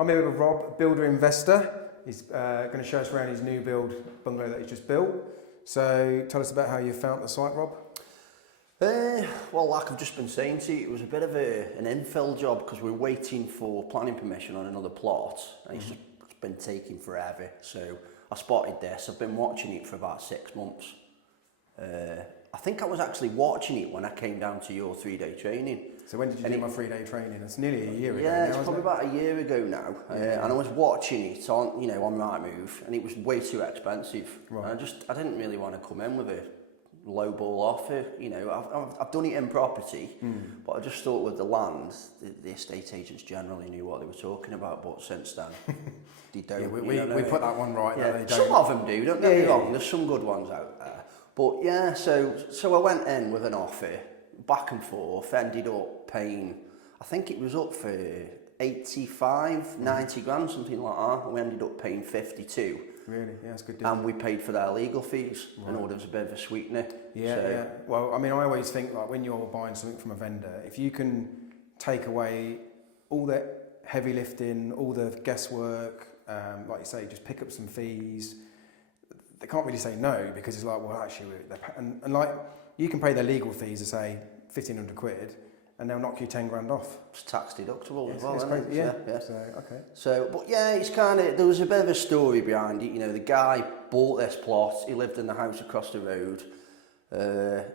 I'm here with Rob, a builder investor. He's going to show us around his new build bungalow that he's just built. So tell us about how you found the site, Rob. Well, like I've just been saying to you, it was a bit of an infill job because we were waiting for planning permission on another plot, and it's been taking forever. So I spotted this. I've been watching it for about 6 months. I think I was actually watching it when I came down to your 3-day training. So when did you do my 3-day training? It's nearly a year ago. Yeah, now, it's probably about a year ago now. And I was watching it on, on Rightmove, and it was way too expensive. Right. And I didn't really want to come in with a low ball offer. I've done it in property, but I just thought with the land, the estate agents generally knew what they were talking about. But since then, they don't. Yeah, we put that one right. Yeah, that they don't. some of them do. Don't get me wrong. There's some good ones out there. But yeah, so I went in with an offer, back and forth, ended up paying, I think it was up for 85, 90 grand, something like that. And we ended up paying 52. Really? Yeah, that's a good deal. And we paid for their legal fees. Right. I know there was a bit of a sweetener. Yeah. Well, I mean, I always think like when you're buying something from a vendor, if you can take away all that heavy lifting, all the guesswork, like you say, just pick up some fees, they can't really say no because it's like, well, actually, and like you can pay their legal fees of say 1,500 quid, and they'll knock you 10 grand off. It's tax deductible as well, it's isn't crazy. it? Yeah. So, okay. So, but yeah, it's kind of, there was a bit of a story behind it. The guy bought this plot, he lived in the house across the road,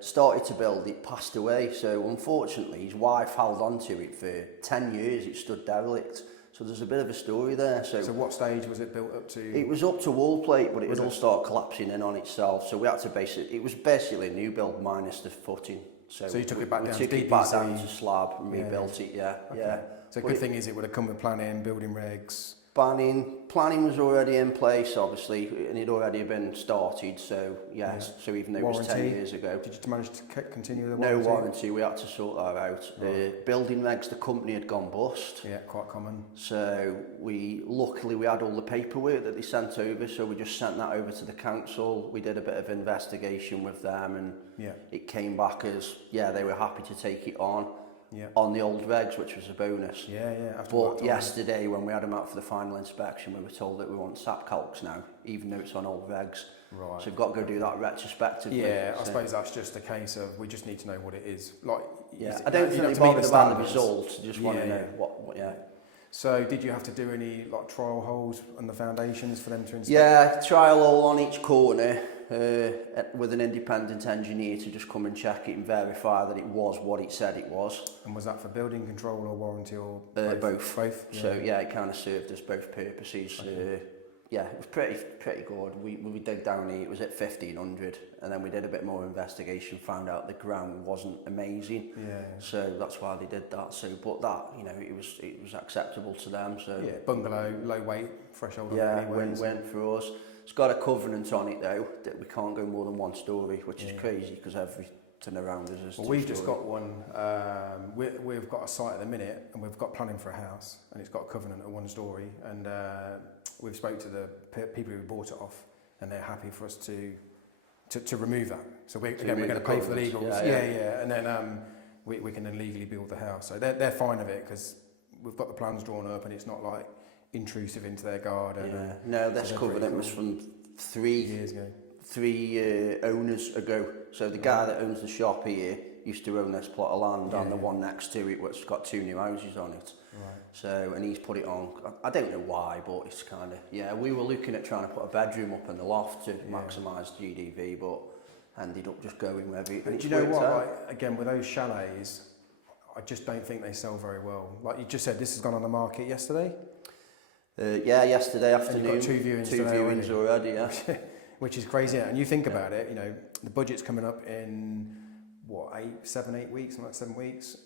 started to build it, passed away. So unfortunately, his wife held on to it for 10 years, it stood derelict. So there's a bit of a story there. So what stage was it built up to? It was up to wall plate, but it would all start collapsing in on itself. So we had to it was basically a new build minus the footing. So you took it back down to DPC. We took it back down to slab and rebuilt it, yeah. So the good thing is it would have come with planning, building regs. Planning was already in place, obviously, and it already been started. So yes, so even though it was 10 years ago, did you manage to continue the warranty? No warranty. We had to sort that out. Right. The building regs, the company had gone bust. Yeah, quite common. So luckily we had all the paperwork that they sent over. So we just sent that over to the council. We did a bit of investigation with them, and it came back as they were happy to take it on. Yeah. On the old regs, which was a bonus. But yesterday, when we had them out for the final inspection, we were told that we want SAP calcs now, even though it's on old regs. Right. So we've got to go do that retrospectively. Yeah, I suppose that's just a case of we just need to know what it is. Like, I don't think they bothered about the results. Just want to know what. So did you have to do any like trial holes on the foundations for them to inspect? Yeah, trial hole on each corner with an independent engineer to just come and check it and verify that it was what it said it was. And was that for building control or warranty or both? Both. So it kind of served us both purposes. Okay. It was pretty good. We dig down here, it was at 1,500, and then we did a bit more investigation, found out the ground wasn't amazing. So that's why they did that. So, but that, it was acceptable to them. So bungalow, low weight threshold. Went for us. It's got a covenant on it though that we can't go more than 1 story, which is crazy because everything around us is. Well, we've just got one. We've got a site at the minute, and we've got planning for a house, and it's got a covenant at 1 story, and we've spoke to the people who bought it off, and they're happy for us to remove that. So we're going to pay for the legals. And then we can then legally build the house. So they're fine with it because we've got the plans drawn up, and it's not like intrusive into their garden. No, this covenant was from 3 years ago. 3 owners ago. So the guy that owns the shop here used to own this plot of land and the one next to it, which has got 2 new houses on it. Right. So, and he's put it on, I don't know why, but it's kind of, we were looking at trying to put a bedroom up in the loft to maximise GDV, but ended up just going with it. But do you know what, like, again, with those chalets, I just don't think they sell very well. Like you just said, this has gone on the market yesterday? Yesterday afternoon. And you've got 2 viewings already, Which is crazy. And you think about it, the budget's coming up in, 7 weeks, something like 7 weeks.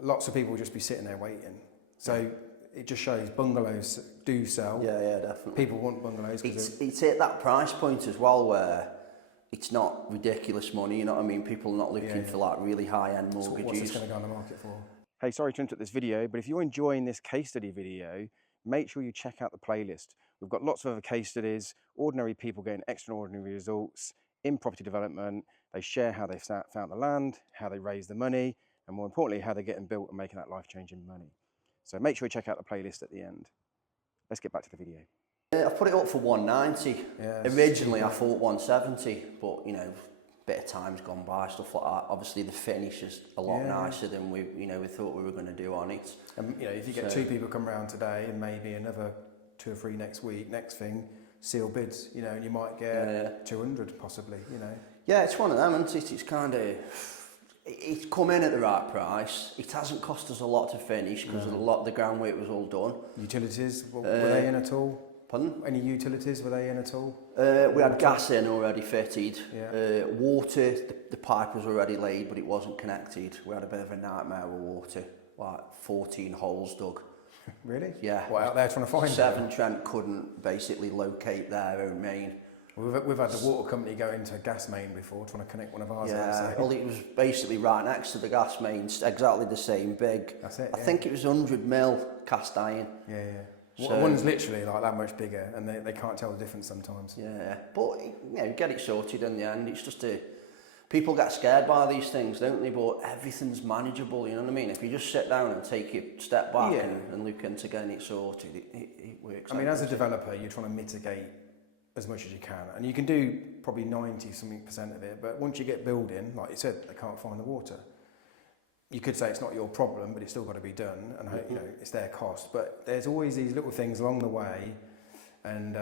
Lots of people will just be sitting there waiting. So it just shows bungalows do sell. Yeah, definitely. People want bungalows. It's at that price point as well where it's not ridiculous money, you know what I mean? People are not looking for like really high-end mortgages. So what's this going to go on the market for? Hey, sorry to interrupt this video, but if you're enjoying this case study video, make sure you check out the playlist. We've got lots of other case studies, ordinary people getting extraordinary results in property development. They share how they found the land, how they raised the money, and more importantly, how they're getting built and making that life-changing money. So make sure you check out the playlist at the end. let's get back to the video. I put it up for 190. Yeah, Originally I thought 170, but you know, bit of time's gone by, stuff like that. Obviously the finish is a lot nicer than we thought we were going to do on it. You know, if you get 2 people come round today and maybe another 2 or 3 next week, next thing, seal bids, you know, and you might get 200 possibly, you know. Yeah, it's one of them, isn't it? It's kind of, it's come in at the right price. It hasn't cost us a lot to finish because a lot of the groundwork was all done. Utilities, were they in at all? Pardon? Any utilities, were they in at all? We had gas in already fitted. Yeah. Water, the pipe was already laid, but it wasn't connected. We had a bit of a nightmare with water, like 14 holes dug. Really? Yeah. What, out there trying to find Severn Trent couldn't basically locate their own main. We've had the water company go into a gas main before, trying to connect one of ours. Yeah, well, it was basically right next to the gas main, exactly the same big. That's it, I think it was 100 mil cast iron. Yeah. So, one's literally like that much bigger, and they can't tell the difference sometimes. Yeah, but you know, get it sorted in the end. It's just people get scared by these things, don't they? But everything's manageable. You know what I mean? If you just sit down and take a step back and look into getting it sorted, it works. I mean, as a developer, you're trying to mitigate as much as you can, and you can do probably 90% of it. But once you get building, like you said, they can't find the water. You could say it's not your problem, but it's still got to be done, and you know it's their cost. But there's always these little things along the way, and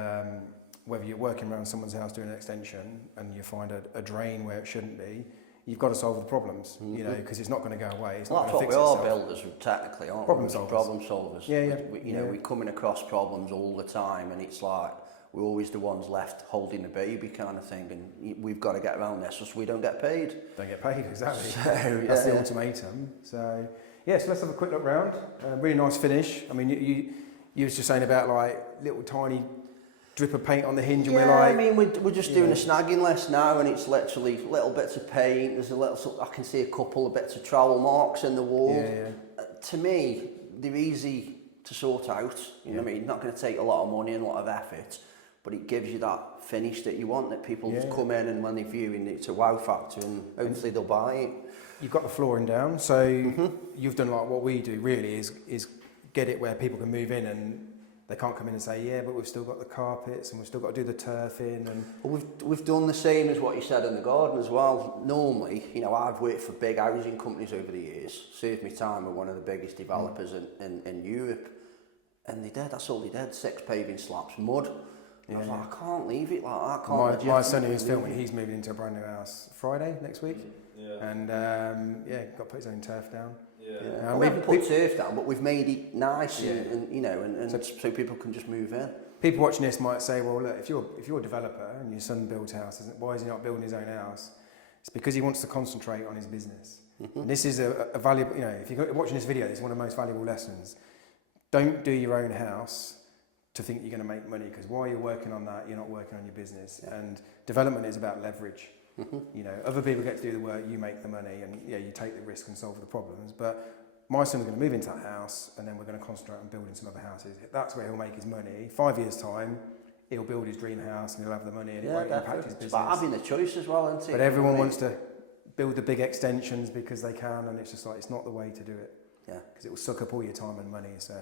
whether you're working around someone's house doing an extension and you find a drain where it shouldn't be, you've got to solve the problems, you know, because it's not going to go away. It's not that's going what to fix we itself. are builders, technically, aren't Problem we? solvers. Problem solvers. Yeah. You know, we're coming across problems all the time, and it's like we're always the ones left holding the baby kind of thing, and we've got to get around this, so we don't get paid. Don't get paid, exactly. So, That's the ultimatum. So, so let's have a quick look round. Really nice finish. I mean, you was just saying about like little tiny drip of paint on the hinge, and we're like... I mean, we're just doing a snagging list now, and it's literally little bits of paint. There's I can see a couple of bits of trowel marks in the wall. To me, they're easy to sort out. You know what I mean? Not going to take a lot of money and a lot of effort, but it gives you that finish that you want, that people just come in and when they're viewing, it's a wow factor, and hopefully they'll buy it. You've got the flooring down, so you've done like what we do really is get it where people can move in and they can't come in and say, yeah, but we've still got the carpets and we've still got to do the turf in. And well, we've done the same as what you said in the garden as well. Normally, you know, I've worked for big housing companies over the years, served me time with one of the biggest developers in Europe, and that's all they did, 6 paving slabs, mud. I was like, I can't leave it like that. My son who's filming, he's moving into a brand new house Friday next week. And got to put his own turf down. We haven't put turf down, but we've made it nice and you know, and so people can just move in. People watching this might say, well, look, if you're a developer and your son builds houses, why is he not building his own house? It's because he wants to concentrate on his business. And this is a valuable, you know, if you're watching this video, it's one of the most valuable lessons. Don't do your own house to think you're going to make money, because while you're working on that, you're not working on your business. And development is about leverage. You know, other people get to do the work, you make the money, and you take the risk and solve the problems. But my son's going to move into that house, and then we're going to concentrate on building some other houses. That's where he'll make his money. 5 years' time, he'll build his dream house and he'll have the money, and it won't impact his business. It's about having the choice as well, isn't it? But everyone wants to build the big extensions because they can, and it's just like, it's not the way to do it. Because it will suck up all your time and money. So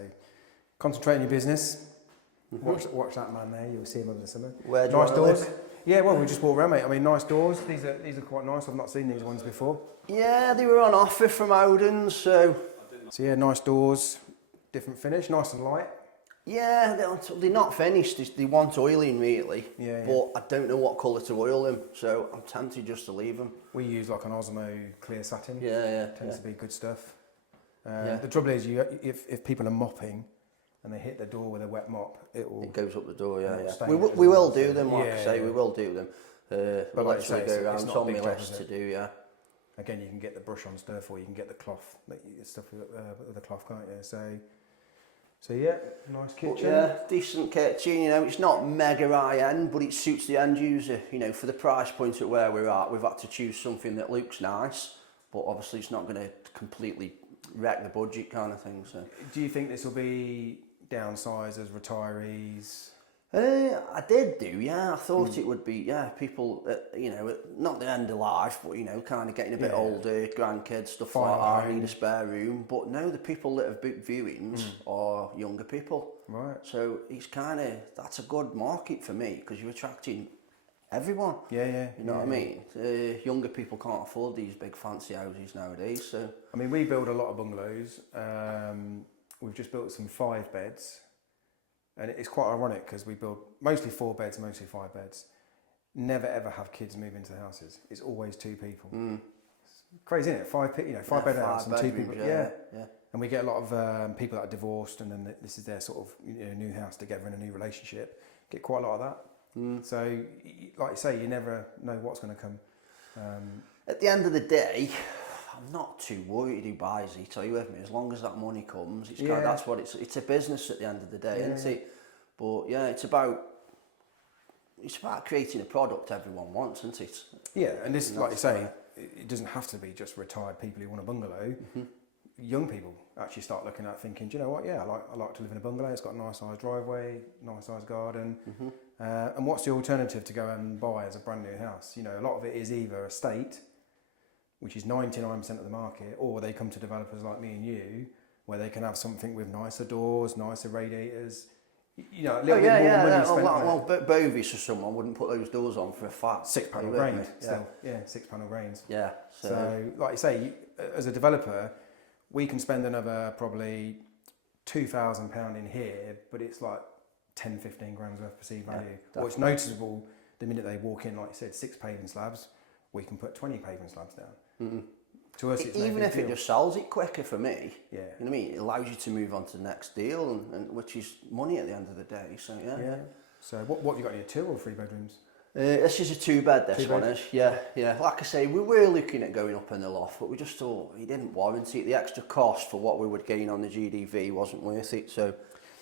concentrate on your business. Watch that man there. You'll see him over the summer. Nice doors. Yeah, well, we just walked around, mate. I mean, nice doors. These are quite nice. I've not seen these ones before. Yeah, they were on offer from Odin, so yeah, nice doors, different finish, nice and light. Yeah, they're not finished. They want oiling really. But I don't know what colour to oil them, so I'm tempted just to leave them. We use like an Osmo clear satin. Tends to be good stuff. The trouble is, if people are mopping and they hit the door with a wet mop, it goes up the door. We will do them, like I say, we will do them. But like I say, it's not on my list to do. Again, you can get the brush on stuff, or you can get the cloth, stuff with the cloth, can't you? So yeah, nice kitchen. Decent kitchen. You know, it's not mega high end, but it suits the end user. You know, for the price point at where we're at, we've had to choose something that looks nice, but obviously it's not going to completely wreck the budget, kind of thing. So, do you think this will be downsizers, retirees? I did do, yeah. I thought it would be, yeah, people, you know, not the end of life, but, you know, kind of getting a bit older, grandkids, stuff like that, need a spare room. But no, the people that have booked viewings are younger people. Right. So it's kind of, that's a good market for me because you're attracting everyone. Yeah. You know what I mean? Younger people can't afford these big fancy houses nowadays. So I mean, we build a lot of bungalows. We've just built some 5 beds. And it's quite ironic because we build mostly 4 beds, mostly 5 beds. Never ever have kids move into the houses. It's always 2 people. It's crazy, isn't it? 5 bed house and 2 people. Yeah. And we get a lot of people that are divorced, and then this is their sort of new house together in a new relationship. Get quite a lot of that. So, like you say, you never know what's going to come. At the end of the day, I'm not too worried who buys it, are you with me? As long as that money comes, it's kind of, that's what it's a business at the end of the day, isn't it? But yeah, it's about creating a product everyone wants, isn't it? Yeah, and this, like you say, it doesn't have to be just retired people who want a bungalow. Young people actually start looking at thinking, do you know what? Yeah, I like to live in a bungalow. It's got a nice sized driveway, nice sized garden. And what's the alternative to go and buy as a brand new house? You know, a lot of it is either estate, which is 99% of the market, or they come to developers like me and you, where they can have something with nicer doors, nicer radiators, you know, a little bit more money spent on it. Well, Bovis or someone wouldn't put those doors on for a fat 6-panel grain, still. Yeah, 6-panel grains. Yeah. So, like you say, as a developer, we can spend another probably £2,000 in here, but it's like 10, 15 grams worth of perceived value. What's noticeable the minute they walk in, like you said, 6 paving slabs, we can put 20 paving slabs down. To us, it's even if it just sells it quicker for me. Yeah. You know what I mean? It allows you to move on to the next deal, and which is money at the end of the day. So yeah. So what have you got in your 2 or 3 bedrooms? This is a 2-bed. This one is. Yeah. Like I say, we were looking at going up in the loft, but we just thought it didn't warrant it. The extra cost for what we would gain on the GDV wasn't worth it. So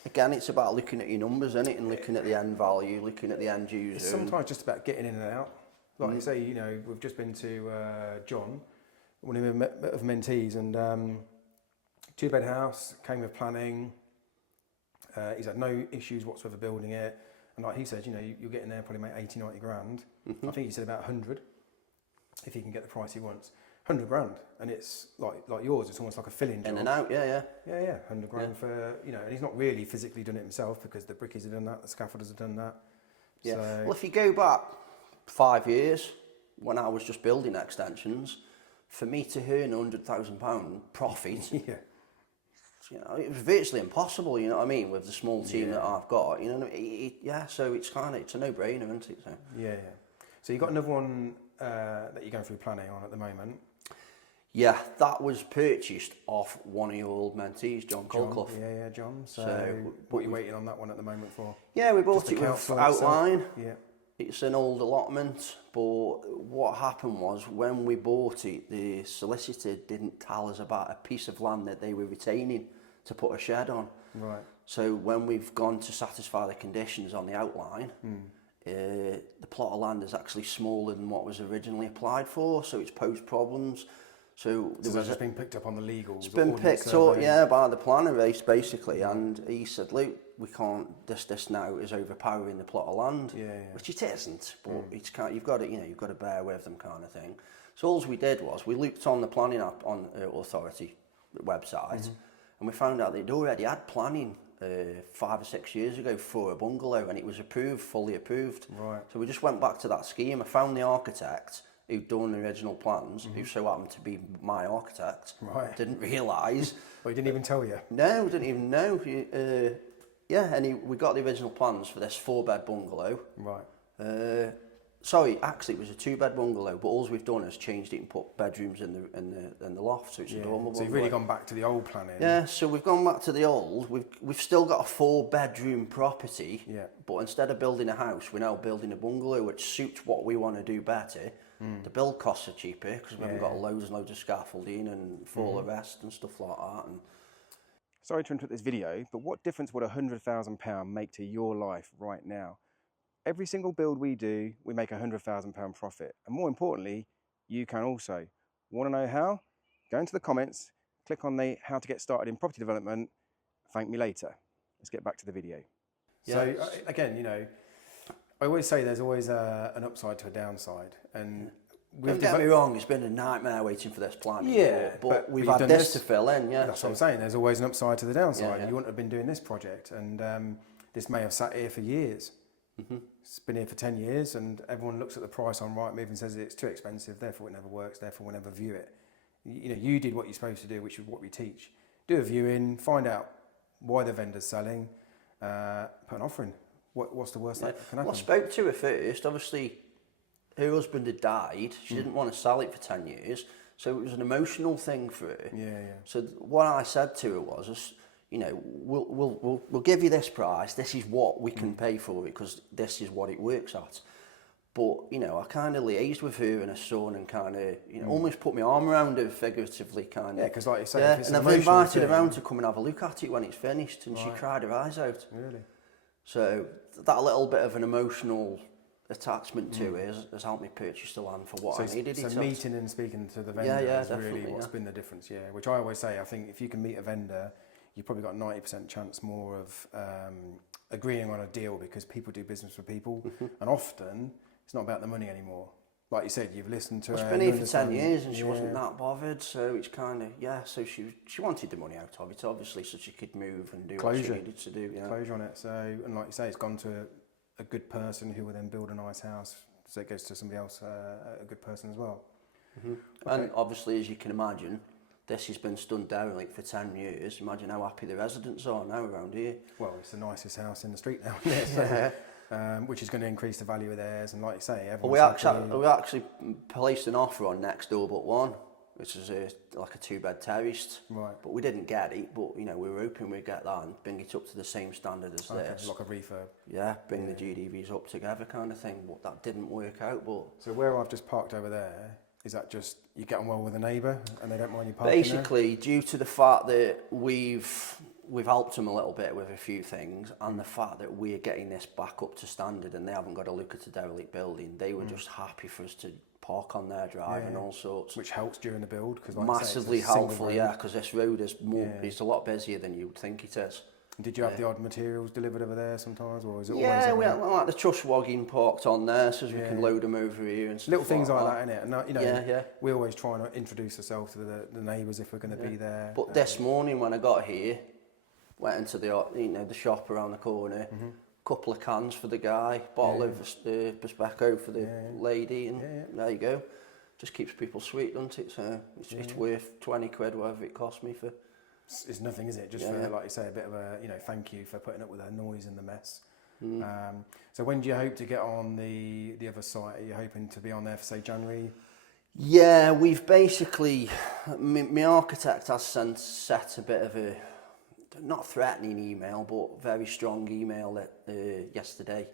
again, it's about looking at your numbers, isn't it, and looking at the end value, looking at the end user. It's sometimes just about getting in and out. Like you say, you know, we've just been to John, one of the mentees, and 2-bed house, came with planning. He's had no issues whatsoever building it. And like he said, you know, you'll get in there, probably make 80, 90 grand. I think he said about 100, if he can get the price he wants. 100 grand. And it's like yours, it's almost like a filling job. In and out, yeah. Yeah, 100 grand for, you know, and he's not really physically done it himself because the brickies have done that, the scaffolders have done that. Yeah. So, well, if you go back 5 years, when I was just building extensions, for me to earn £100,000 profit, you know, it was virtually impossible. You know what I mean, with the small team that I've got. You know what I mean? So it's a no-brainer, isn't it? So. Yeah. So you got another one that you're going through planning on at the moment. Yeah, that was purchased off one of your old mentees, John Colclough. Yeah, John. So what are you waiting on that one at the moment for? Yeah, we bought it with outline. Yeah. It's an old allotment, but what happened was when we bought it, the solicitor didn't tell us about a piece of land that they were retaining to put a shed on. Right. So when we've gone to satisfy the conditions on the outline, the plot of land is actually smaller than what was originally applied for, so it's posed problems. So that's just been picked up on the legals? It's been picked up, by the planner race basically, and he said, Luke, we can't, this now is overpowering the plot of land, which it isn't, but it's you've got to bear with them kind of thing. So all we did was we looked on the planning app on authority website, and we found out they'd already had planning 5 or 6 years ago for a bungalow, and it was approved, fully approved. Right. So we just went back to that scheme. I found the architect who'd done the original plans, who so happened to be my architect. Right. Didn't realise. Well, he didn't even tell you? No, didn't even know. We got the original plans for this 4-bed bungalow. Right. Sorry, actually it was a 2-bed bungalow, but all we've done is changed it and put bedrooms in the loft, so it's a dormer bungalow. So you've really gone back to the old planning. Yeah, so we've gone back to the old. We've still got a 4-bedroom property, but instead of building a house, we're now building a bungalow, which suits what we want to do better. The build costs are cheaper because we haven't got loads and loads of scaffolding and full arrest and stuff like that. And sorry to interrupt this video, but what difference would £100,000 make to your life right now? Every single build we do, we make £100,000 profit. And more importantly, you can also. Want to know how? Go into the comments, click on the how to get started in property development, thank me later. Let's get back to the video. So again, you know, I always say there's always an upside to a downside, and don't get me wrong, it's been a nightmare waiting for this plan. But we've had this to fill in. That's what I'm saying. There's always an upside to the downside. You wouldn't have been doing this project, and this may have sat here for years. It's been here for 10 years, and everyone looks at the price on Rightmove and says it's too expensive, therefore it never works, therefore we'll never view it. You know, you did what you're supposed to do, which is what we teach. Do a viewing, find out why the vendor's selling, put an offer in. What's the worst that can happen? Well, I spoke to her first. Obviously, her husband had died. She didn't want to sell it for 10 years. So it was an emotional thing for her. So what I said to her was, you know, we'll give you this price. This is what we can pay for it because this is what it works at. But, you know, I kind of liaised with her and her son and kind of, you know, almost put my arm around her figuratively, kind of. Yeah, because like you say, and I've invited her around to come and have a look at it when it's finished, and she cried her eyes out. Really? So that little bit of an emotional attachment to it has helped me purchase the land for what I needed. So meeting and speaking to the vendor is really what's been the difference, which I always say, I think if you can meet a vendor, you've probably got 90% chance more of agreeing on a deal, because people do business with people, and often it's not about the money anymore. Like you said, you've listened to her. She's been here for 10 years and she wasn't that bothered, so it's kind of, so she wanted the money out of it, obviously, so she could move and do what she needed to do. Closure on it. So, and like you say, it's gone to a good person who will then build a nice house, so it goes to somebody else, a good person as well. Okay. And obviously, as you can imagine, this has been stood derelict for 10 years. Imagine how happy the residents are now around here. Well, it's the nicest house in the street now, so, which is going to increase the value of theirs. And like you say, we actually placed an offer on next door but one, which is like a 2-bed terraced. Right. But we didn't get it. But you know, we were hoping we'd get that and bring it up to the same standard as this. Like a refurb. Yeah, bring the GDVs up together, kind of thing. But that didn't work out. But so where I've just parked over there. Is that just you get on well with a neighbour and they don't mind you parking Basically, due to the fact that we've helped them a little bit with a few things, and the fact that we're getting this back up to standard and they haven't got to look at a derelict building, they were just happy for us to park on their drive and all sorts. Which helps during the build, because like massively helpful, because this road is it's a lot busier than you would think it is. Did you have the odd materials delivered over there sometimes, or is it always? Yeah, we had like the truss wagging parked on there, so we can load them over here and stuff. Little things like that, innit? And you know, we always try and introduce ourselves to the neighbours if we're going to be there. But this morning when I got here, went into the shop around the corner, couple of cans for the guy, bottle of Prosecco for the lady, and there you go. Just keeps people sweet, doesn't it? So it's worth 20 quid, whatever it cost me for. It's nothing, is it? Just for, like you say, a bit of a, you know, thank you for putting up with the noise and the mess. So when do you hope to get on the other site? Are you hoping to be on there for, say, January? Yeah, we've basically, my architect has set a bit of a, not threatening email, but very strong email yesterday.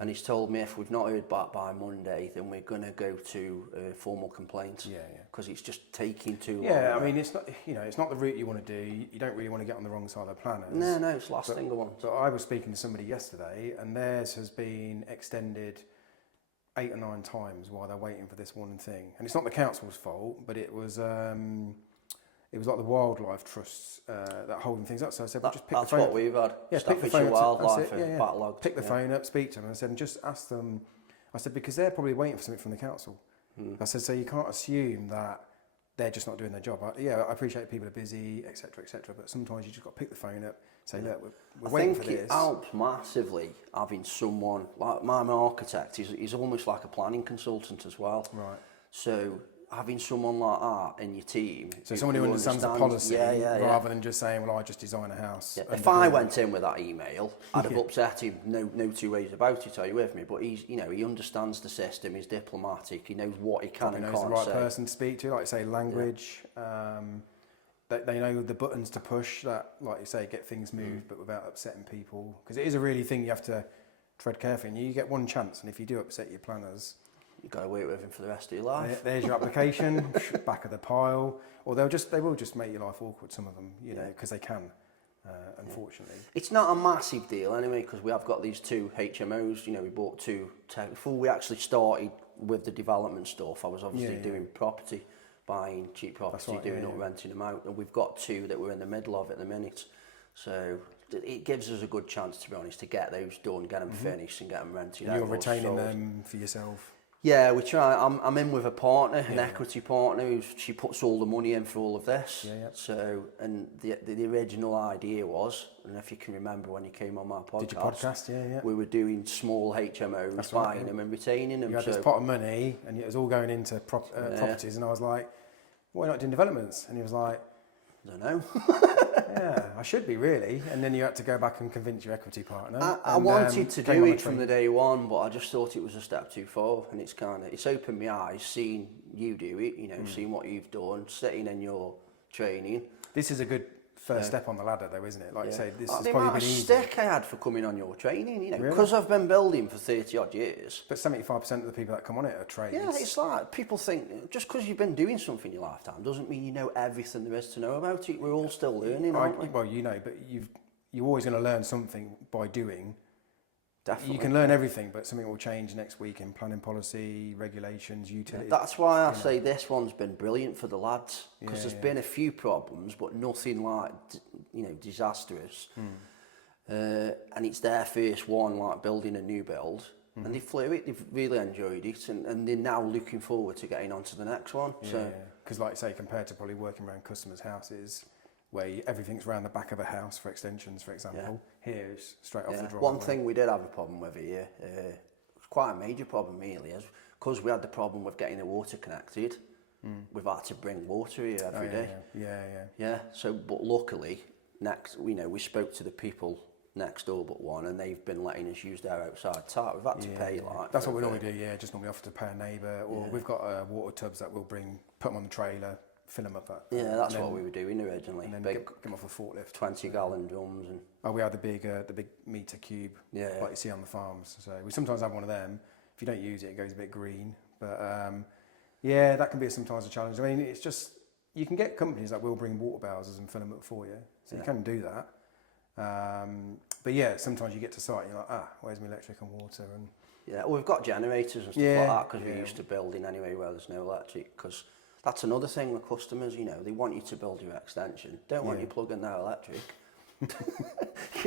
And he's told me if we've not heard back by Monday, then we're going to go to formal complaint. Because it's just taking too long. Yeah, I mean, it's not, you know, it's not the route you want to do. You don't really want to get on the wrong side of the planners. No, it's the last thing I want. So I was speaking to somebody yesterday, and theirs has been extended 8 or 9 times while they're waiting for this one thing. And it's not the council's fault, but it was like the wildlife trusts that holding things up. So I said, well, just pick the phone up. That's what we've had. Yeah, pick the phone up. Wildlife backlogged. Pick the phone up, speak to them. And I said, and just ask them. I said, because they're probably waiting for something from the council. I said, so you can't assume that they're just not doing their job. I appreciate people are busy, etc., but sometimes you just got to pick the phone up, say, look, we're waiting for this. I think it helps massively having someone, like my architect, he's almost like a planning consultant as well. Right. So having someone like that in your team, so someone who understands the policy, rather than just saying, well, I just design a house. If I went in with that email, I'd have upset him. No two ways about it. Are you with me? But he's, you know, he understands the system. He's diplomatic. He knows what he can and can't say. He knows the right person to speak to, like you say, language. They know the buttons to push that, like you say, get things moved, but without upsetting people. Because it is a really thing you have to tread carefully. And you get one chance, and if you do upset your planners, you've got to wait with him for the rest of your life. There's your application, back of the pile. Or they will just make your life awkward, some of them, you know, because they can, unfortunately. It's not a massive deal anyway, because we have got these 2 HMOs, you know, we bought 2, before we actually started with the development stuff, I was obviously doing property, buying cheap property, renting them out, and we've got 2 that we're in the middle of at the minute. So it gives us a good chance, to be honest, to get those done, get them finished and get them rented And out. you're retaining them for yourself? Yeah, we try. I'm in with a partner, an equity partner, she puts all the money in for all of this. Yeah. So, and the original idea was, and if you can remember when you came on my podcast, Did your podcast? Yeah. we were doing small HMOs, buying them and retaining them. You had this pot of money, and it was all going into properties, and I was like, why not doing developments? And he was like, I don't know. yeah, I should be really. And then you had to go back and convince your equity partner. I wanted to do it from the day one, but I just thought it was a step too far, and it's opened my eyes, seeing you do it, seeing what you've done, sitting in your training. This is a good first step on the ladder, though, isn't it? Like you say, this is the probably amount been of easy. stick I had for coming on your training, Really? because I've been building for 30 odd years. But 75% of the people that come on it are trades. Yeah, it's like people think just because you've been doing something your lifetime doesn't mean you know everything there is to know about it. We're all still learning, aren't we? Well, but you're always going to learn something by doing. Definitely. You can learn everything, but something will change next week in planning policy, regulations, utilities. That's why I say this one's been brilliant for the lads, because there's been a few problems, but nothing like disastrous. And it's their first one, like building a new build, and they flew it. They've really enjoyed it, and they're now looking forward to getting on to the next one. Because, like you say, compared to probably working around customers' houses, where everything's around the back of a house for extensions, for example. Here it's straight off the driveway. One thing we did have a problem with here, it's quite a major problem really, is because we had the problem with getting the water connected. We've had to bring water here every day. Yeah. So, but luckily, we spoke to the people next door but one, and they've been letting us use their outside tap. We've had to pay like. That's what we normally do. Yeah, just normally offer to pay a neighbour, or we've got water tubs that we'll bring, put them on the trailer, fill them up. That's what we were doing originally. And then big, get them off a forklift. 20-gallon drums and. Oh, we had the big meter cube, like you see on the farms. So we sometimes have one of them. If you don't use it, it goes a bit green. But that can be sometimes a challenge. I mean, it's just you can get companies that will bring water bowsers and fill them up for you, so you can do that. But yeah, sometimes you get to site and you're like, where's my electric and water? And well, we've got generators and stuff like that because we're used to building anyway where there's no electric. Because that's another thing with customers, they want you to build your extension. Don't want you plugging their electric.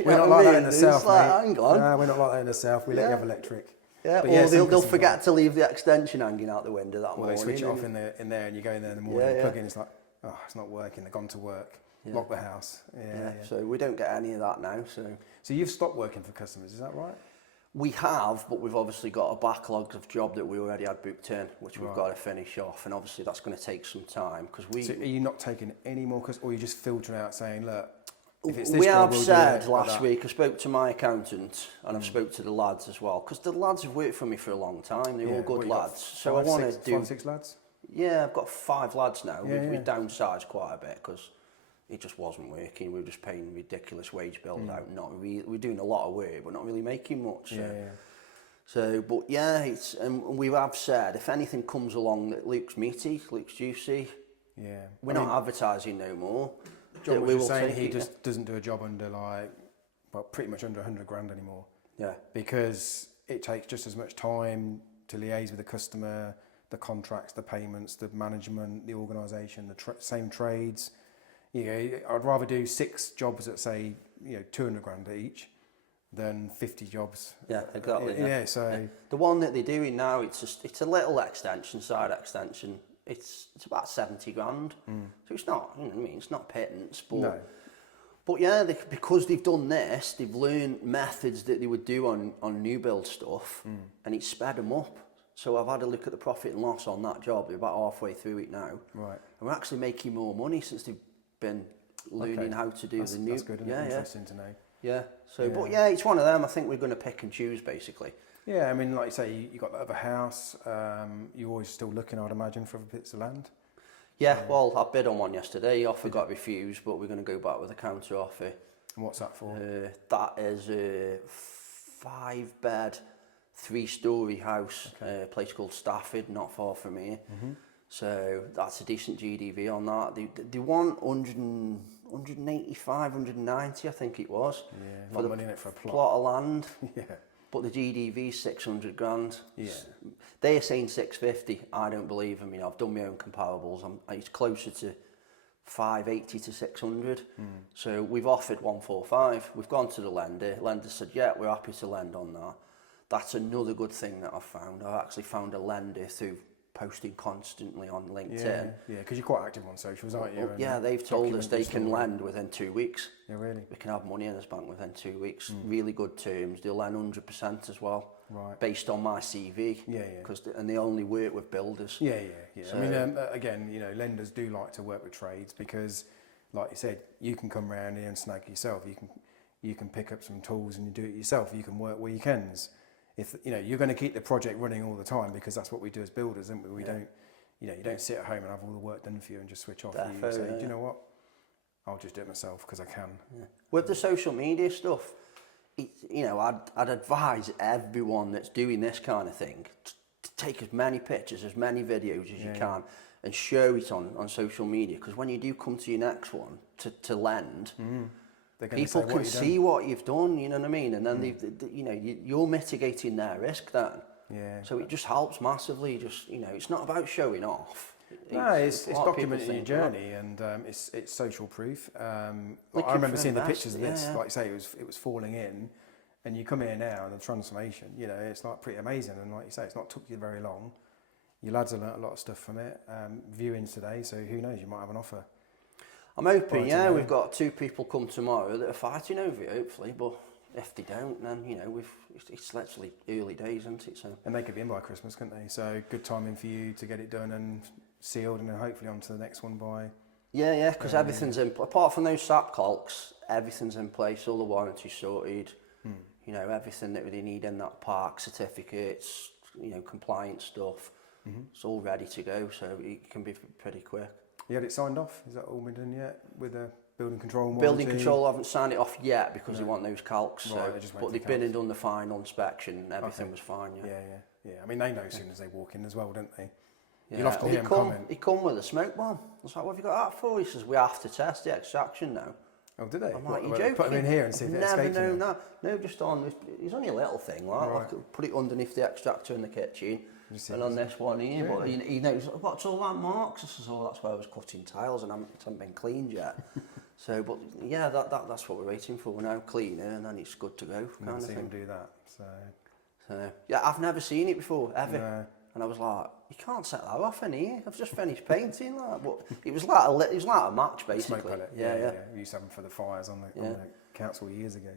We're not like that in the south, like, mate. hang on. No, we're not like that in the south. We let you have electric. Yeah, but or they'll forget to leave the extension hanging out the window that morning. Or they switch it off in there, and you go in there in the morning, and plug in. It's like, it's not working. They've gone to work. Lock the house. So we don't get any of that now. So you've stopped working for customers, is that right? We have, but we've obviously got a backlog of job that we already had booked in, which we've got to finish off, and obviously that's going to take some time because we. So are you not taking any more customers, or are you just filtering out saying, look, if it's this we job, have we'll said do it, last week, I spoke to my accountant and I've spoke to the lads as well, because the lads have worked for me for a long time. They're all good lads. So I want to do 5, 6 lads. Yeah, I've got 5 lads now. We downsized quite a bit because it just wasn't working. We were just paying ridiculous wage bills out. We're doing a lot of work, but not really making much. So, but it's and we have said if anything comes along that looks meaty, looks juicy, we're not advertising no more. John was just saying he just doesn't do a job under pretty much under 100 grand anymore. Yeah. Because it takes just as much time to liaise with the customer, the contracts, the payments, the management, the organisation, the same trades. I'd rather do 6 jobs at say 200 grand each than 50 jobs. Yeah, exactly. So the one that they're doing now, it's a little side extension. It's about 70 grand. So it's not, it's not pittance, but no. But because they've done this, they've learned methods that they would do on new build stuff, and it's sped them up. So I've had a look at the profit and loss on that job. They're about halfway through it now. Right. And we're actually making more money since they've been learning how to do the new. That's good. Interesting to know. Yeah. So, but it's one of them. I think we're going to pick and choose basically. Yeah, I mean, like you say, you got that other house. You're always still looking, I'd imagine, for bits of land. Yeah, well, I bid on one yesterday. Offer got refused, but we're going to go back with a counter offer. And what's that for? That is a 5-bed, 3-storey house, a place called Stafford, not far from here. So that's a decent GDV on that. They want 185, 190, I think it was. Yeah, a lot of money in it for a plot of land. Yeah. But the GDV is 600 grand. Yeah. They're saying 650. I don't believe them. I've done my own comparables. It's closer to 580 to 600. So we've offered 145. We've gone to the lender. Lender said, yeah, we're happy to lend on that. That's another good thing that I've found. I've actually found a lender through posting constantly on LinkedIn. Yeah, because you're quite active on socials, aren't you? Yeah, they've told us they can lend within 2 weeks. Yeah, really? We can have money in this bank within 2 weeks. Really good terms. They'll lend 100% as well. Right. Based on my CV. Yeah. And they only work with builders. Yeah. So, I mean, again, you know, lenders do like to work with trades because, like you said, you can come around here and snag yourself. You can pick up some tools and you do it yourself. You can work weekends. If you know you're going to keep the project running all the time, because that's what we do as builders, isn't we? We don't, you know, you don't sit at home and have all the work done for you and just switch off. You say, do you know what? I'll just do it myself because I can. Yeah. With the social media stuff, you know, I'd advise everyone that's doing this kind of thing to take as many pictures, as many videos as you can, and show it on social media. Because when you do come to your next one to lend. People can see what you've done, you know what I mean, and then you know, you're mitigating their risk then. Yeah. So it just helps massively. Just, you know, it's not about showing off. It's documenting your journey, and it's social proof. Like I remember seeing the pictures of this. Like you say, it was falling in, and you come here now, and the transformation. You know, it's like pretty amazing. And like you say, it's not took you very long. Your lads have learnt a lot of stuff from it. Viewings today, so who knows? You might have an offer. I'm hoping, we've got 2 people come tomorrow that are fighting over it, hopefully, but if they don't, then, you know, it's literally early days, isn't it? So. And they could be in by Christmas, couldn't they? So good timing for you to get it done and sealed, and then hopefully on to the next one by... Yeah, because everything's in place. Apart from those SAP calcs, everything's in place, all the warranties sorted, you know, everything that they need in that park, certificates, you know, compliance stuff, it's all ready to go, so it can be pretty quick. You had it signed off? Is that all been done yet with the building control? Building control haven't signed it off yet because they want those calcs. Right, but they've been and done the final inspection and everything was fine. Yeah. I mean, they know as soon as they walk in as well, don't they? Yeah. You'll have to hear them comment. He come with a smoke bomb. I was like, what have you got that for? He says, we have to test the extraction now. Oh, did they? I'm like, you joking? Put them in here and see if it escapes. Never known that. No, just on. It's only a little thing. Like put it underneath the extractor in the kitchen. And on this one here, but he knows, what's all that marks? I says, that's where I was cutting tiles and it hasn't been cleaned yet. So, but yeah, that's what we're waiting for. We're now cleaning and then it's good to go. I've never seen him do that. So yeah, I've never seen it before, ever. No. And I was like, you can't set that off in here. I've just finished painting that. But it was like a match, basically. Smoke pellet. Yeah. We used to have them for the fires on the council years ago.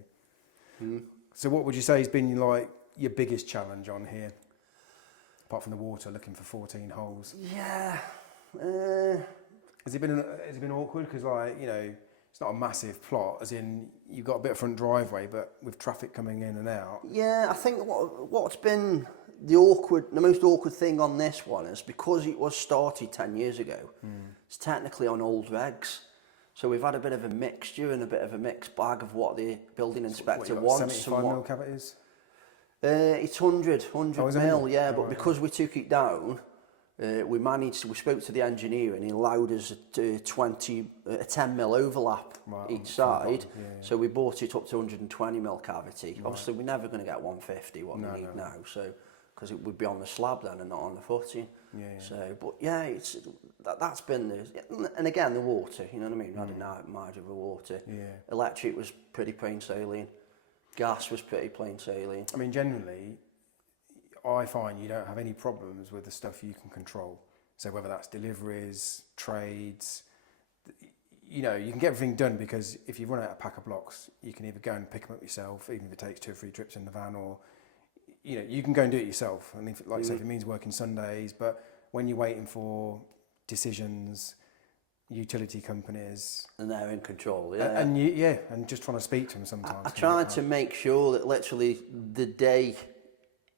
So what would you say has been like your biggest challenge on here? Apart from the water, looking for 14 holes. Yeah. Has it been awkward? Because, like, you know, it's not a massive plot, as in you've got a bit of front driveway, but with traffic coming in and out. Yeah, I think what's been the most awkward thing on this one is because it was started 10 years ago, it's technically on old regs. So we've had a bit of a mixture and a bit of a mixed bag of what the building inspector wants. 75 mil cavities? It's 100 mil, yeah, but because we took it down, we spoke to the engineer and he allowed us a 10 mil overlap each side, so we brought it up to 120 mil cavity. Obviously we're never going to get 150 what we need now, so because it would be on the slab then and not on the footing. So, but yeah, that's been and again the water, you know what I mean, we had a margin of the water. Electric was pretty plain sailing. Gas was pretty plain sailing. I mean, generally, I find you don't have any problems with the stuff you can control. So whether that's deliveries, trades, you know, you can get everything done because if you run out of pack of blocks, you can either go and pick them up yourself, even if it takes 2 or 3 trips in the van, or, you know, you can go and do it yourself. And if, like I say, if it means working Sundays, but when you're waiting for decisions, utility companies, and they're in control, and just trying to speak to them sometimes. I tried to make sure that literally the day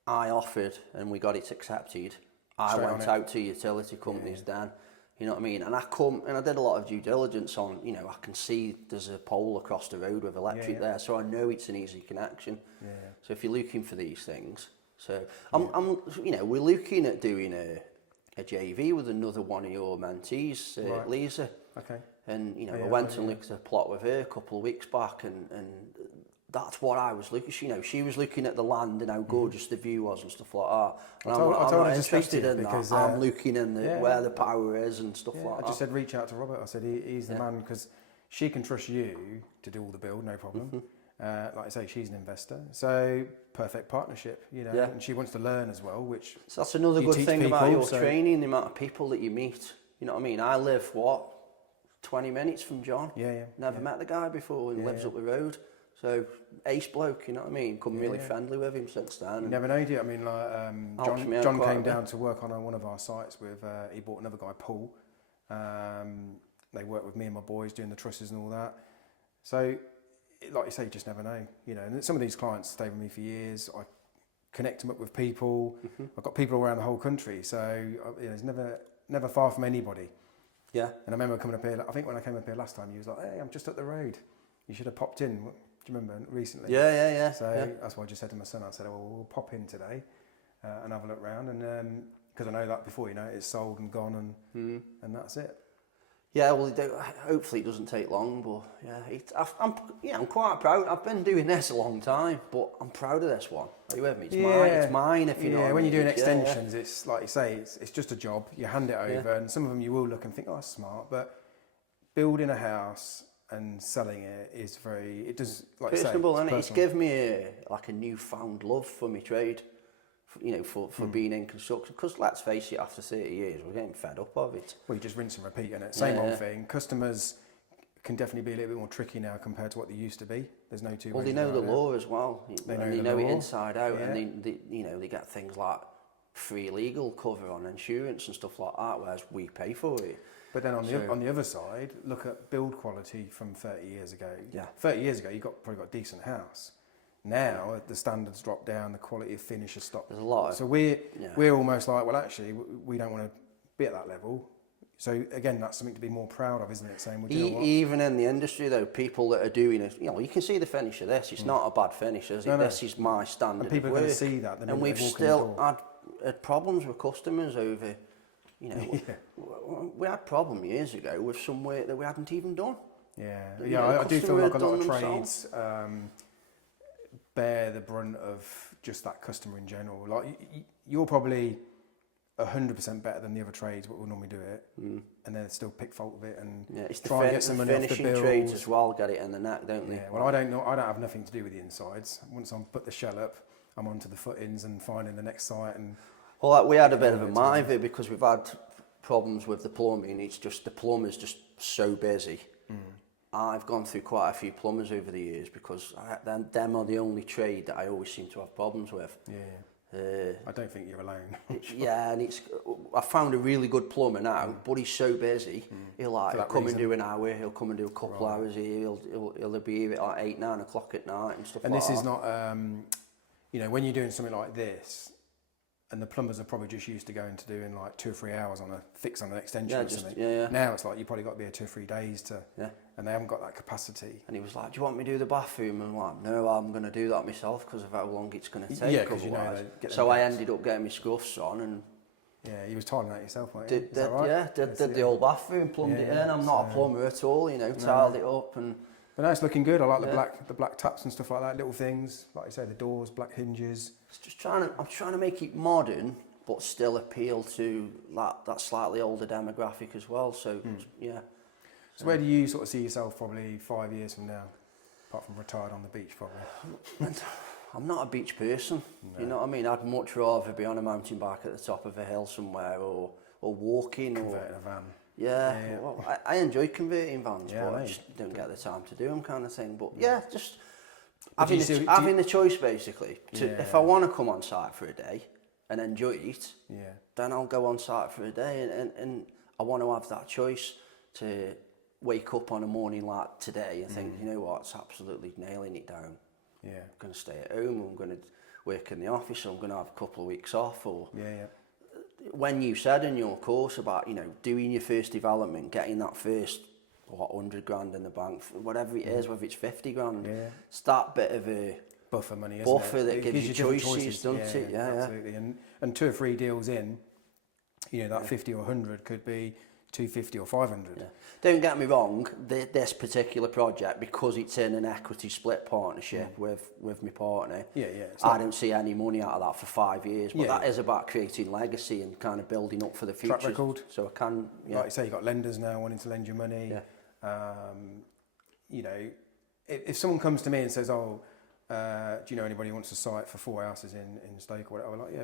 I offered and we got it accepted, I went out to utility companies then, you know what I mean, and I did a lot of due diligence on, you know, I can see there's a pole across the road with electric there, so I know it's an easy connection. So if you're looking for these things, so I'm you know, we're looking at doing a JV with another one of your mentees, Lisa. Okay. And, you know, I went and looked at a plot with her a couple of weeks back, and that's what I was looking. You know, she was looking at the land and how gorgeous the view was and stuff like that. And I told I'm her not to speak to interested you in because, that. I'm looking in where the power is and stuff like that. I just said reach out to Robert. I said he's the man, because she can trust you to do all the build, no problem. Like I say, she's an investor, so perfect partnership, you know. And she wants to learn as well, which so that's another good thing people, about your training, the amount of people that you meet. You know what I mean? I live 20 minutes from John. Never met the guy before, and lives up the road. So ace bloke, you know what I mean? Become really friendly with him since then. You never know, do you? I mean, like John came down to work on one of our sites with. He bought another guy, Paul. They work with me and my boys doing the trusses and all that. So, like you say, you just never know, you know. And some of these clients stay with me for years. I connect them up with people. I've got people around the whole country, so you know, it's never far from anybody. Yeah. And I remember coming up here. I think when I came up here last time, you was like, "Hey, I'm just up the road. You should have popped in." Do you remember recently? Yeah. So that's why I just said to my son, I said, "Well, we'll pop in today and have a look round," and because I know that before, you know, it's sold and gone, and that's it. Yeah, well, hopefully it doesn't take long, but I'm quite proud. I've been doing this a long time, but I'm proud of this one. Are you with me? It's mine. If you know. Yeah, when you're doing extensions, it's like you say, it's just a job. You hand it over, and some of them you will look and think, "Oh, that's smart," but building a house and selling it is it does, like personable, and it's given me a newfound love for my trade. You know, for being in construction, because let's face it, after 30 years, we're getting fed up of it. Well, you just rinse and repeat, innit? Same old thing. Customers can definitely be a little bit more tricky now compared to what they used to be. There's no two ways. Well, they know the law as well. They know it inside out, and they get things like free legal cover on insurance and stuff like that, whereas we pay for it. But then on the other side, look at build quality from 30 years ago. Yeah. 30 years ago, probably got a decent house. Now the standards drop down, the quality of finish has stopped. There's a lot. So we're almost like, well, actually, we don't want to be at that level. So again, that's something to be more proud of, isn't it? Saying, well, do you know what? Even in the industry, though, people that are doing it, you know, you can see the finish of this. It's not a bad finish, is it? No. This is my standard. And people are going to see that. And we've still had problems with customers over, you know, we had a problem years ago with some work that we hadn't even done. I do feel like a lot of trades bear the brunt of just that customer in general. Like you're probably 100% better than the other trades, but will normally do it, and then still pick fault with it and it's try and get some money off the bills. Finishing trades as well get it in the neck, don't they? Yeah. Well, I don't have nothing to do with the insides. Once I put the shell up, I'm onto the footings and finding the next site. And well, we had a bit of a mind of it because we've had problems with the plumbing. It's just the plumber's just so busy. I've gone through quite a few plumbers over the years because them are the only trade that I always seem to have problems with. I don't think you're alone. And I found a really good plumber now, but he's so busy. He'll come and do an hour. He'll come and do a couple hours here. He'll be here at like 8, 9 o'clock at night and stuff. And this is not, you know, when you're doing something like this. And the plumbers are probably just used to going to doing like 2 or 3 hours on a fix on an extension or something. Now it's like you probably got to be here 2 or 3 days and they haven't got that capacity. And he was like, "Do you want me to do the bathroom?" And I'm like, "No, I'm going to do that myself because of how long it's going to take." Yeah, because you know. So I ended up getting my scuffs on and. Yeah, you was tiling that yourself, weren't you? Did the old bathroom, plumbed it in. I'm not a plumber at all, you know. Tiled it up and. But now it's looking good. I like the black taps and stuff like that. Little things, like you say, the doors, black hinges. It's just I'm trying to make it modern, but still appeal to that slightly older demographic as well. So So where do you sort of see yourself probably 5 years from now, apart from retired on the beach, probably? I'm not a beach person. No. You know what I mean? I'd much rather be on a mountain bike at the top of a hill somewhere, or walking, converting a van. Yeah. Well, I enjoy converting vans, but I just don't get the time to do them, kind of thing. But just having the choice basically. If I want to come on site for a day and enjoy it, then I'll go on site for a day, and I want to have that choice to wake up on a morning like today and think, you know what, it's absolutely nailing it down. I'm going to stay at home. I'm going to work in the office. I'm going to have a couple of weeks off, or. When you said in your course about, you know, doing your first development, getting that first, 100 grand in the bank, whatever it is, whether it's 50 grand, it's that bit of a buffer money, isn't it? That gives you choices, doesn't it? Yeah, absolutely. And 2 or 3 deals in, you know, that 50 or 100 could be 250 or 500. Yeah. Don't get me wrong, this particular project, because it's in an equity split partnership with my partner, I don't see any money out of that for 5 years. But that is about creating legacy and kind of building up for the future. Track record. So I can, like you say, you've got lenders now wanting to lend you money. You know, if someone comes to me and says, "Oh, do you know anybody who wants a site for 4 houses in Stoke or whatever?" I'm like, yeah,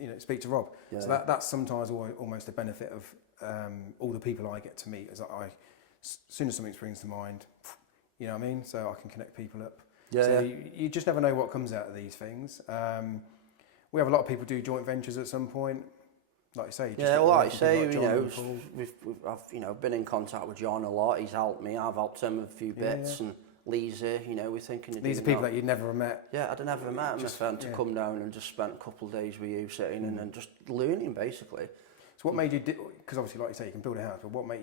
you know, speak to Rob. Yeah. So that's sometimes almost the benefit of all the people I get to meet. Is that as soon as something springs to mind, you know what I mean? So I can connect people up. Yeah. So you just never know what comes out of these things. We have a lot of people do joint ventures at some point. Like you say, like you say, you know, I've been in contact with John a lot. He's helped me. I've helped him with a few bits, and Lisa, you know, we're thinking of these are people that you'd never met. Yeah, I'd never met him. To come down and just spend a couple of days with you sitting and just learning basically. So what made you? Because obviously, like you say, you can build a house, but what make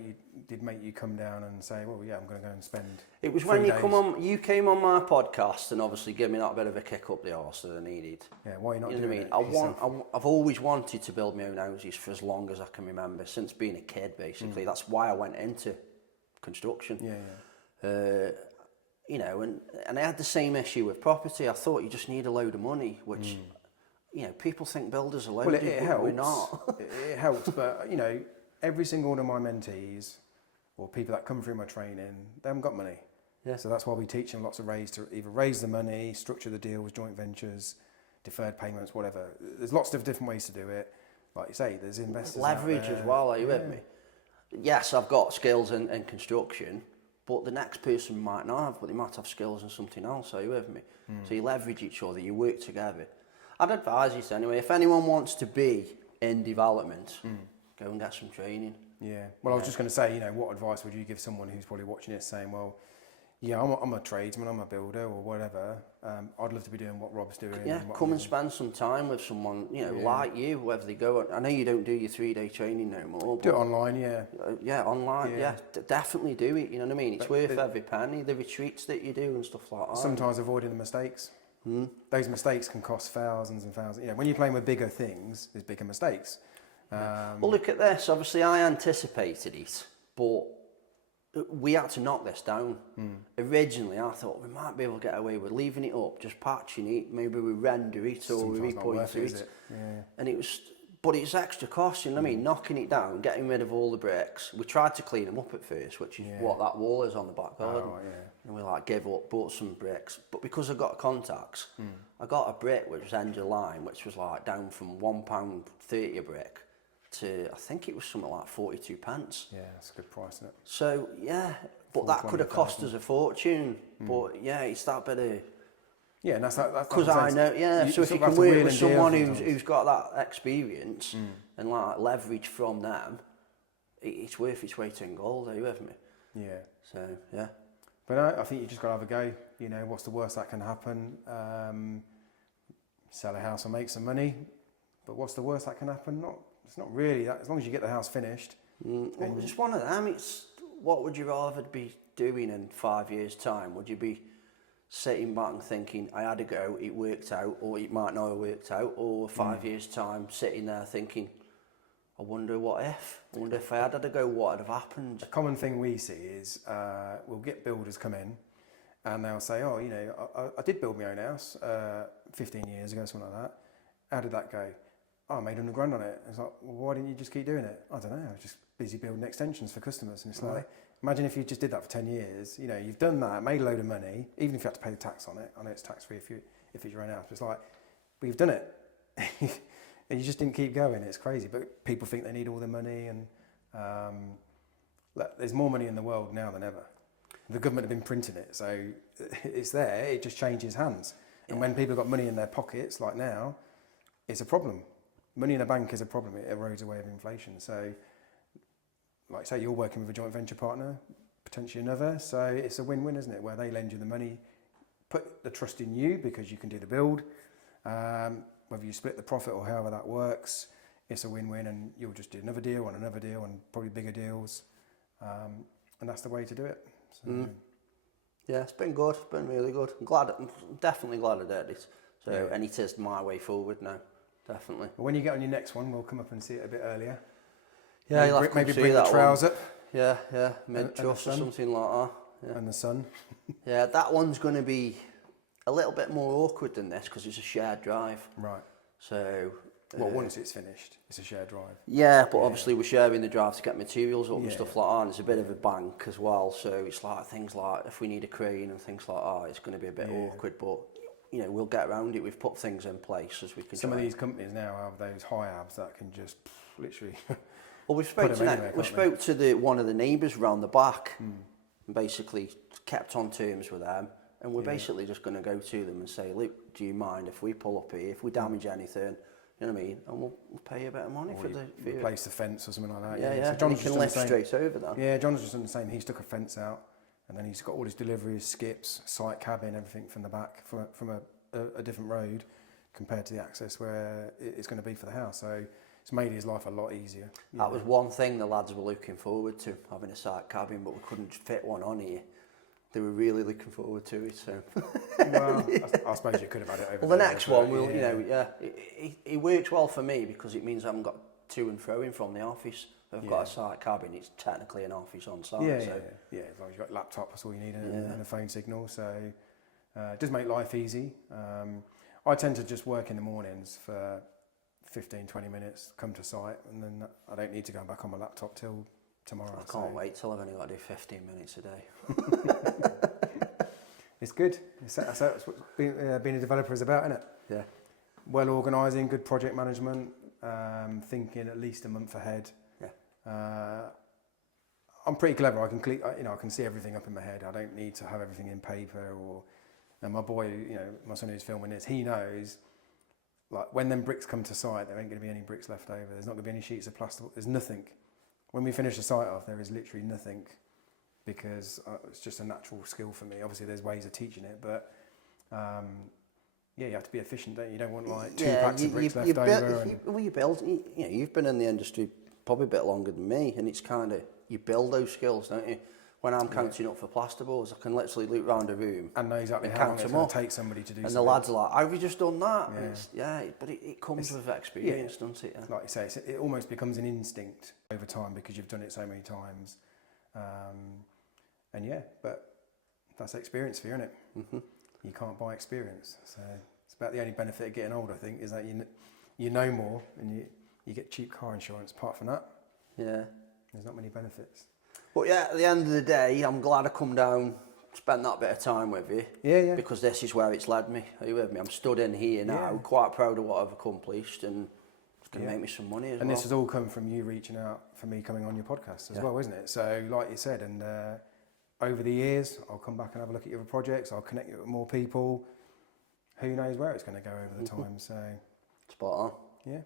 you come down and say, well, yeah, I'm going to go and spend? It was when you came on my podcast and obviously gave me that bit of a kick up the arse that I needed. Yeah, why are you not doing it? You know what I mean? I've always wanted to build my own houses for as long as I can remember, since being a kid. Basically, that's why I went into construction. You know, and I had the same issue with property. I thought you just need a load of money, which. You know, people think builders are loaded, well, it helps. We're not. It helps, but you know, every single one of my mentees or people that come through my training, they haven't got money. Yeah. So that's why we teach them lots of ways to either raise the money, structure the deals, joint ventures, deferred payments, whatever. There's lots of different ways to do it. Like you say, there's investors. Leverage as well. Are you with me? Yes, I've got skills in construction, but the next person might not have, but they might have skills in something else. Are you with me? So you leverage each other, you work together. I'd advise you anyway, if anyone wants to be in development, go and get some training. Yeah. Well, I was just going to say, you know, what advice would you give someone who's probably watching it saying, well, yeah, I'm a tradesman, I'm a builder or whatever. I'd love to be doing what Rob's doing. Yeah, come and spend some time with someone, you know, like you, whether they go. I know you don't do your 3-day training no more. Do it online, yeah. Online, definitely do it. You know what I mean? It's worth every penny. The retreats that you do and stuff like that. Sometimes avoiding the mistakes. Those mistakes can cost thousands and thousands. You know, when you're playing with bigger things, there's bigger mistakes. Well, look at this. Obviously, I anticipated it, but we had to knock this down. Originally, I thought we might be able to get away with leaving it up, just patching it. Maybe we render it or we repoint it. And it was, but it's extra cost. You know what I mean? Knocking it down, getting rid of all the bricks. We tried to clean them up at first, which is what that wall is on the back garden. And we gave up, bought some bricks. But because I got contacts, I got a brick which was end of line, which was down from £1.30 a brick to, I think it was something like 42 pence. Yeah, that's a good price, isn't it? So, yeah, but that could have cost us a fortune. But, yeah, it's that bit of... Yeah, and that's because I know, so if you can work with someone who's got that experience and leverage from them, it's worth its weight in gold. Are you with me? Yeah. So, yeah. But I think you just got to have a go. You know, what's the worst that can happen? Sell a house and make some money. But what's the worst that can happen? It's not really that. As long as you get the house finished. Well, it's one of them. It's what would you rather be doing in 5 years' time? Would you be sitting back and thinking, I had a go, it worked out, or it might not have worked out, or 5 years' time sitting there thinking, I wonder if I had a go, what would have happened? A common thing we see is we'll get builders come in and they'll say, oh, you know, I did build my own house 15 years ago, something like that. How did that go? Oh, I made £100 on it. It's like, well, why didn't you just keep doing it? I don't know, I was just busy building extensions for customers. And it's like, imagine if you just did that for 10 years, you know, you've done that, made a load of money, even if you had to pay the tax on it. I know it's tax-free if it's your own house, but it's like, but you've done it. And you just didn't keep going. It's crazy. But people think they need all the money, and there's more money in the world now than ever. The government have been printing it, so it's there. It just changes hands. And when people have got money in their pockets, like now, it's a problem. Money in a bank is a problem. It erodes away of inflation. So, like say, you're working with a joint venture partner, potentially another. So it's a win-win, isn't it? Where they lend you the money, put the trust in you because you can do the build. Whether you split the profit or however that works, it's a win-win, and you'll just do another deal and probably bigger deals. And that's the way to do it. So, yeah, it's been good. It's been really good. I'm definitely glad I did it. So, and it is my way forward now. Definitely. But when you get on your next one, we'll come up and see it a bit earlier. Yeah, you'll have to maybe see bring the that trails one. up. Yeah, mid-truss or something like that. Yeah. And the sun. Yeah, that one's going to be a little bit more awkward than this because it's a shared drive. Right. So... Well, once it's finished, it's a shared drive. Yeah, but obviously we're sharing the drive to get materials up and Yeah. stuff like that, and it's a bit of a bank as well, so it's like things like if we need a crane and things like that, it's going to be a bit awkward, but you know, we'll get around it. We've put things in place as we can. Some of these companies now have those high abs that can just literally... Well, we spoke to one of the neighbours round the back and basically kept on terms with them, and we're basically just going to go to them and say, look, do you mind if we pull up here, if we damage anything, you know what I mean? And we'll pay you a bit of money for the... replace the fence or something like that. Yeah. So John's can lift straight over then. Yeah, John's just done the same. He's took a fence out, and then he's got all his deliveries, skips, site cabin, everything from the back, from a different road compared to the access where it's going to be for the house. So it's made his life a lot easier. That was one thing the lads were looking forward to, having a site cabin, but we couldn't fit one on here. They were really looking forward to it. So, well, I suppose you could have had it over. Well, the next one will, it works well for me because it means I haven't got to and fro in from the office. If I've got a site cabin, it's technically an office on site. Yeah. As long as you've got a laptop, that's all you need, and a phone signal. So it does make life easy. I tend to just work in the mornings for 15-20 minutes, come to site, and then I don't need to go back on my laptop till tomorrow. I can't wait till I've only got to do 15 minutes a day. It's good. That's what being a developer is about, isn't it? Yeah. Well organising, good project management, thinking at least a month ahead. Yeah. I'm pretty clever. I can see everything up in my head. I don't need to have everything in paper. And my boy, my son who's filming this, he knows. Like when them bricks come to site, there ain't going to be any bricks left over. There's not going to be any sheets of plaster. There's nothing. When we finish the site off, there is literally nothing, because it's just a natural skill for me. Obviously, there's ways of teaching it, but you have to be efficient, don't you? You don't want like two packs of bricks left over. You've been in the industry probably a bit longer than me, and it's kind of, you build those skills, don't you? When I'm counting up for plasterboards, I can literally look round a room and know exactly how long it's going to take somebody to do something. And the lads are like, have you just done that? But it comes with experience, doesn't it? Like you say, it almost becomes an instinct over time because you've done it so many times. But that's experience for you, isn't it? Mm-hmm. You can't buy experience. So it's about the only benefit of getting old, I think, is that you know more and you get cheap car insurance. Apart from that, there's not many benefits. But yeah, at the end of the day, I'm glad I come down, spent that bit of time with you. Yeah. Because this is where it's led me. Are you with me? I'm stood in here now, quite proud of what I've accomplished, and it's going to make me some money as well. And this has all come from you reaching out for me coming on your podcast as well, isn't it? So like you said, and over the years, I'll come back and have a look at your other projects. I'll connect you with more people. Who knows where it's going to go over the time. So spot on. Yeah.